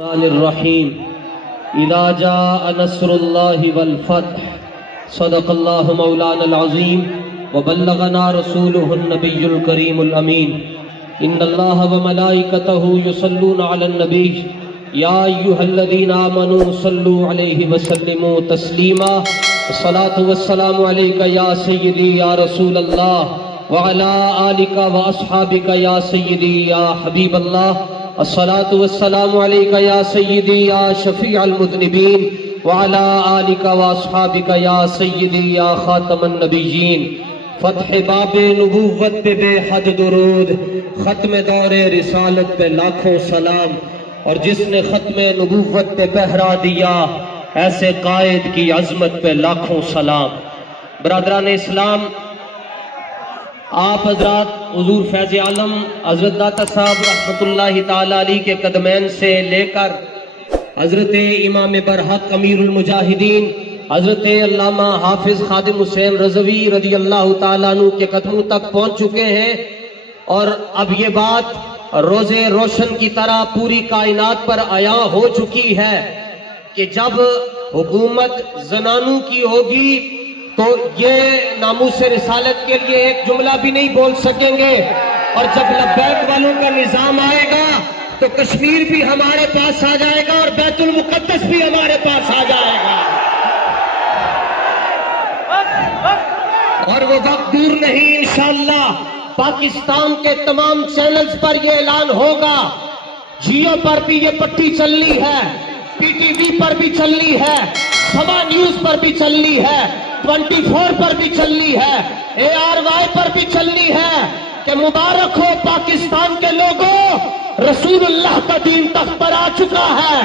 الرحمن الرحیم اذا جاء نصر اللہ والفتح صدق اللہ مولانا العظیم وبلغنا رسولہ النبی الکریم الامین ان اللہ وملائکتہ یصلون علی النبی یا ایھا الذین آمنوا صلوا علیہ وسلموا تسلیما الصلاۃ والسلام علیک یا سیدی یا رسول اللہ وعلی آلک واصحابک یا سیدی یا حبیب اللہ الصلاۃ والسلام علیک یا سیدی یا شفیع المذنبین وعلی آلک واصحابک یا سیدی یا خاتم النبیین فتح باب نبوت پہ بے حد درود، ختم دور رسالت پہ لاکھوں سلام، اور جس نے ختم نبوت پہ پہرا دیا ایسے قائد کی عظمت پہ لاکھوں سلام۔ برادران اسلام، آپ حضرات حضور فیض عالم حضرت داتا صاحب رحمۃ اللہ تعالی علیہ کے قدمین سے لے کر حضرت امام برحق امیر المجاہدین حضرت علامہ حافظ خادم حسین رضوی رضی اللہ تعالیٰ عنہ کے قدموں تک پہنچ چکے ہیں، اور اب یہ بات روز روشن کی طرح پوری کائنات پر عیاں ہو چکی ہے کہ جب حکومت زنانوں کی ہوگی تو یہ ناموس رسالت کے لیے ایک جملہ بھی نہیں بول سکیں گے، اور جب لبیک والوں کا نظام آئے گا تو کشمیر بھی ہمارے پاس آ جائے گا اور بیت المقدس بھی ہمارے پاس آ جائے گا، اور وہ وقت دور نہیں انشاءاللہ پاکستان کے تمام چینلز پر یہ اعلان ہوگا، جیو پر بھی یہ پٹی چلنی ہے، پی ٹی وی پر بھی چلنی ہے، سما نیوز پر بھی چلنی ہے، 24 پر بھی چلنی ہے، ARY پر بھی چلنی ہے کہ مبارک ہو پاکستان کے لوگوں، رسول اللہ کا دین تخت پر آ چکا ہے۔